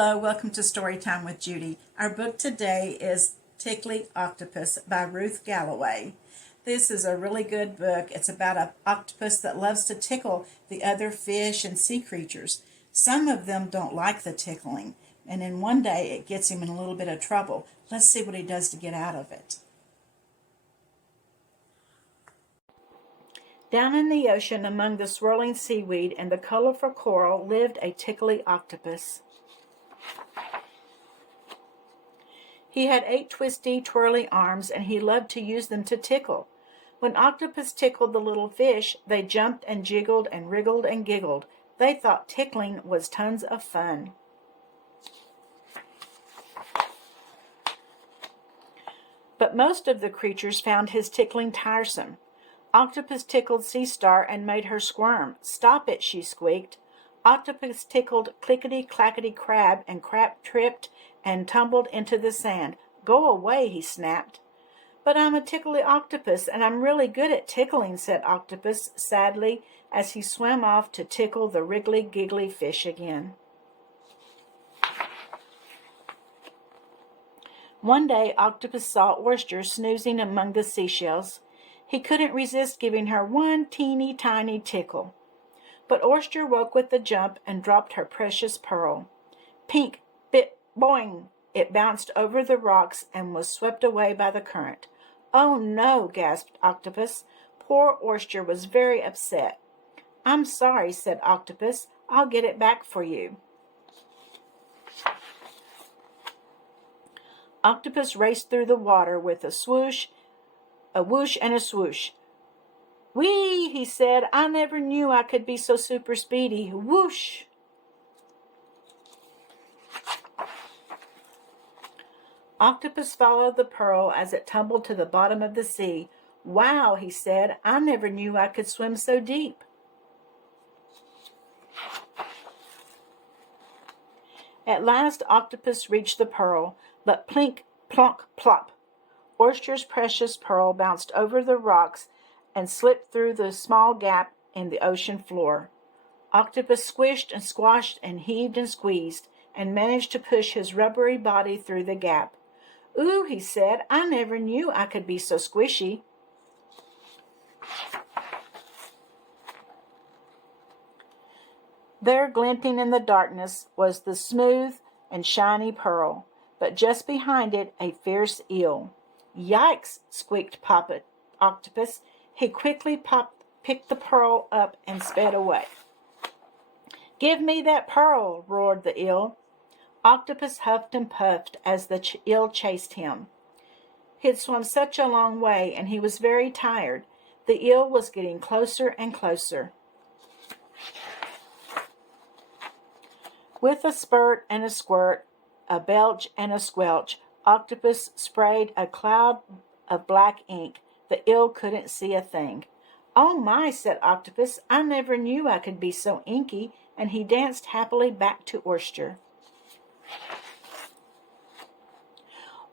Hello, welcome to Storytime with Judy. Our book today is Tickle Octopus by Ruth Galloway. This is a really good book. It's about an octopus that loves to tickle the other fish and sea creatures. Some of them don't like the tickling, and then one day it gets him in a little bit of trouble. Let's see what he does to get out of it. Down in the ocean among the swirling seaweed and the colorful coral lived a tickly octopus. He had 8 twisty, twirly arms, and he loved to use them to tickle. When Octopus tickled the little fish, they jumped and jiggled and wriggled and giggled. They thought tickling was tons of fun. But most of the creatures found his tickling tiresome. Octopus tickled Sea Star and made her squirm. "Stop it," she squeaked. Octopus tickled Clickety-Clackety Crab, and Crab tripped and tumbled into the sand. "Go away," he snapped. "But I'm a tickly octopus, and I'm really good at tickling," said Octopus sadly as he swam off to tickle the wriggly-giggly fish again. One day Octopus saw Oyster snoozing among the seashells. He couldn't resist giving her one teeny-tiny tickle. But Oyster woke with a jump and dropped her precious pearl. Pink, bit, boing! It bounced over the rocks and was swept away by the current. "Oh, no!" gasped Octopus. Poor Oyster was very upset. "I'm sorry," said Octopus. "I'll get it back for you." Octopus raced through the water with a swoosh, a whoosh, and a swoosh. "Whee!" he said. "I never knew I could be so super speedy. Whoosh!" Octopus followed the pearl as it tumbled to the bottom of the sea. "Wow!" he said. "I never knew I could swim so deep." At last Octopus reached the pearl, but plink, plonk, plop! Oyster's precious pearl bounced over the rocks and slipped through the small gap in the ocean floor. Octopus squished and squashed and heaved and squeezed, and managed to push his rubbery body through the gap. "Ooh," he said, "I never knew I could be so squishy." There, glinting in the darkness, was the smooth and shiny pearl, but just behind it a fierce eel. "Yikes!" squeaked Papa Octopus. He quickly picked the pearl up and sped away. "Give me that pearl!" roared the eel. Octopus huffed and puffed as the eel chased him. He'd swum such a long way, and he was very tired. The eel was getting closer and closer. With a spurt and a squirt, a belch and a squelch, Octopus sprayed a cloud of black ink. The eel couldn't see a thing. "Oh my!" said Octopus. "I never knew I could be so inky," and he danced happily back to Oyster.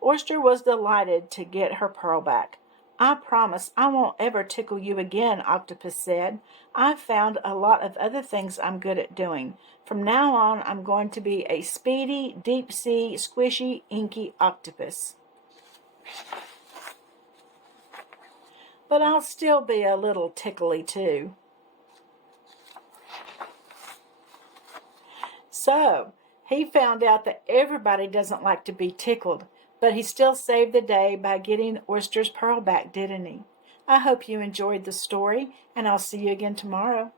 Oyster was delighted to get her pearl back. "I promise I won't ever tickle you again," Octopus said. "I've found a lot of other things I'm good at doing. From now on, I'm going to be a speedy, deep-sea, squishy, inky octopus. But I'll still be a little tickly, too." So, he found out that everybody doesn't like to be tickled, but he still saved the day by getting Oyster's pearl back, didn't he? I hope you enjoyed the story, and I'll see you again tomorrow.